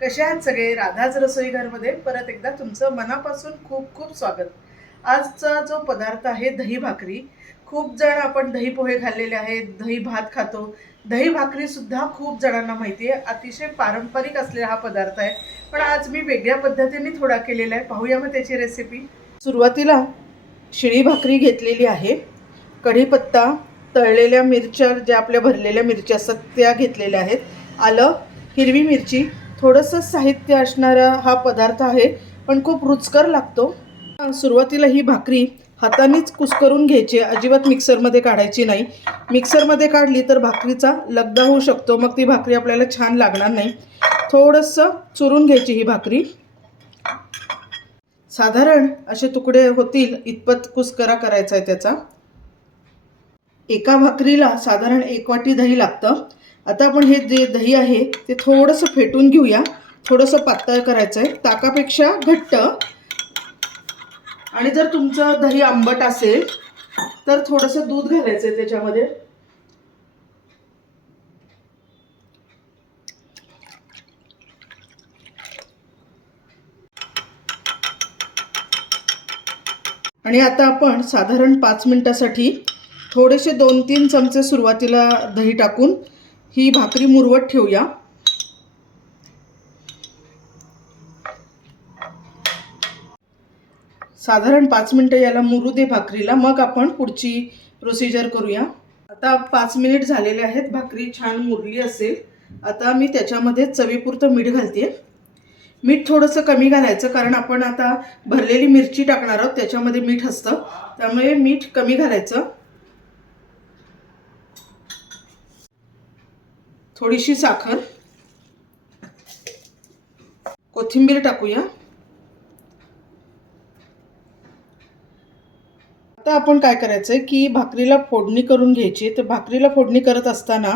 कसे आहात सगळे? राधाज रसोईघरमध्ये परत एकदा तुमचं मनापासून खूप खूप स्वागत. आजचा जो पदार्थ आहे दही भाकरी खूप जण आपण दही पोहे खाल्लेले आहेत दही भात खातो. दही भाकरी सुद्धा खूप जणांना माहिती आहे अतिशय पारंपरिक असलेला हा पदार्थ आहे. पण आज मी वेगळ्या पद्धतीने थोडा केलेला आहे. पाहूया मग त्याची रेसिपी सुरुवातीला शिळी भाकरी घेतलेली आहे. कढीपत्ता तळलेल्या मिरच्या ज्या आपल्या भरलेल्या मिरच्या असतात त्या घेतलेल्या आहेत. आलं हिरवी मिरची थोडंसं साहित्य असणारा हा पदार्थ आहे पण खूप रुचकर लागतो. सुरुवातीला ही भाकरी हातानेच कुस्करून घ्यायची अजिबात मिक्सरमध्ये काढायची नाही. मिक्सरमध्ये काढली तर भाकरीचा लगदा होऊ शकतो मग ती भाकरी आपल्याला छान लागणार नाही. थोडंसं चुरून घ्यायची ही भाकरी. साधारण असे तुकडे होतील इतपत कुस्करा करायचा आहे त्याचा. एका भाकरीला साधारण एक वाटी दही लागतं. आता आपण हे जे दही आहे ते थोडंसं फेटून घेऊया. थोडंसं पातळ करायचं आहे ताकापेक्षा घट्ट. आणि जर तुमचं दही आंबट असेल तर थोडंसं दूध घालायचं आहे त्याच्यामध्ये. आणि आता आपण साधारण पाच मिनटासाठी थोडेसे दोन तीन चमचे सुरुवातीला दही टाकून ही भाकरी मुरवत ठेवूया. साधारण पाच मिनटं याला मुरू दे भाकरीला मग आपण पुढची प्रोसिजर करूया. आता पाच मिनिट झालेले आहेत भाकरी छान मुरली असेल. आता मी त्याच्यामध्ये चवीपुरतं मीठ घालते मीठ थोडंसं कमी घालायचं कारण आपण आता भरलेली मिरची टाकणार आहोत त्याच्यामध्ये मीठ असतं. त्यामुळे मीठ कमी घालायचं. थोडीशी साखर. कोथिंबीर टाकूया. आता आपण काय करायचं आहे की भाकरीला फोडणी करून घ्यायची. तर भाकरीला फोडणी करत असताना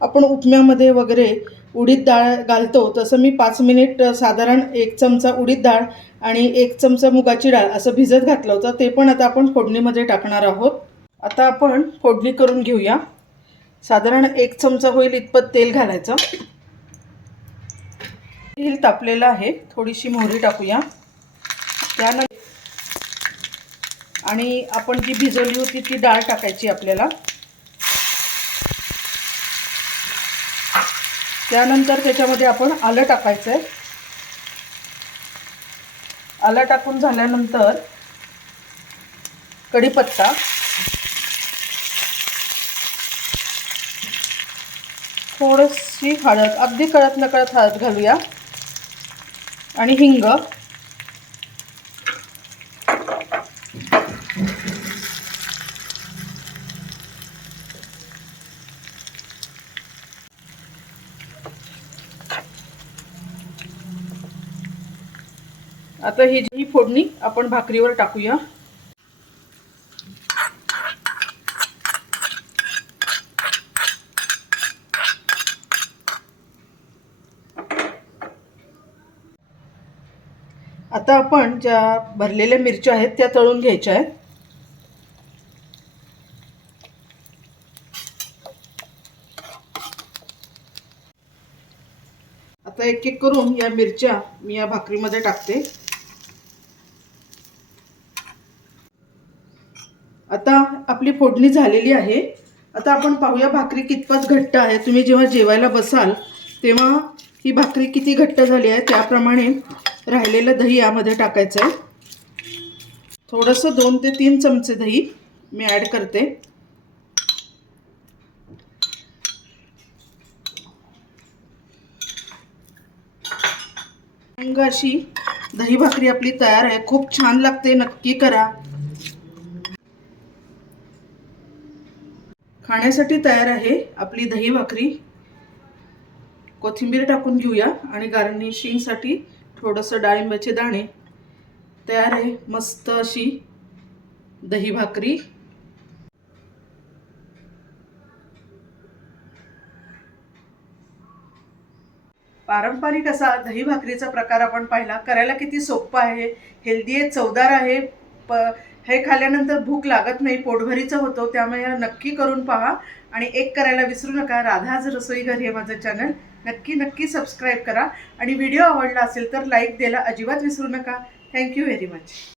आपण उपम्यामध्ये वगैरे उडीद डाळ घालतो. तसं मी पाच मिनिट साधारण एक चमचा उडीद डाळ आणि एक चमचा मुगाची डाळ असं भिजत घातलं होतं. ते पण आता आपण फोडणीमध्ये टाकणार आहोत. आता आपण फोडणी करून घेऊया. साधारण एक चमचा होईल इतपत तेल घालायचं. तेल तापलेलं आहे. थोडीशी मोहरी टाकूया. त्यानंतर आणि आपण जी भिजवली होती ती डाळ टाकायची आपल्याला. त्यानंतर त्याच्यामध्ये आपण आलं टाकायचं आहे आलं टाकून झाल्यानंतर कढीपत्ता. थोडीशी हळद अगदी कळत नकळत हळद घालूया. आणि हिंग. आता ही जी फोडणी आपण भाकरीवर टाकूया. आता आपण ज्या भरलेल्या मिरच्या आहेत त्या तळून घ्यायच्या आहेत. आता एक एक करून या मिरच्या मी या भाकरीमध्ये टाकते. आता आपली फोडणी झालेली आहे. आता आपण पाहूया भाकरी कितपत घट्ट आहे. तुम्ही जेव्हा जेवायला बसाल तेव्हा ही भाकरी किती घट्ट झाली आहे त्याप्रमाणे राहिलेलं दही यामध्ये टाकायचं आहे थोडंसं दोन ते तीन चमचे दही मी ॲड करते. रंग अशी दही भाकरी आपली तयार आहे. खूप छान लागते. नक्की करा. खाण्यासाठी तयार आहे आपली दही भाकरी. कोथिंबीर टाकून घेऊया आणि गार्निशिंगसाठी थोडंसं डाळिंबाचे दाणे तयार आहे मस्त अशी दही भाकरी. पारंपरिक असा दही भाकरीचा प्रकार आपण पाहिला. करायला किती सोपं आहे हेल्दी आहे चवदार आहे. प हे खाल्ल्यानंतर भूक लागत नाही पोटभरीचं होतो त्यामुळे नक्की करून पहा. आणि एक करायला विसरू नका. राधाज रसोई घर हे माझं चॅनल नक्की नक्की सबस्क्राईब करा. आणि व्हिडिओ आवडला असेल तर लाईक द्यायला अजिबात विसरू नका. Thank you very much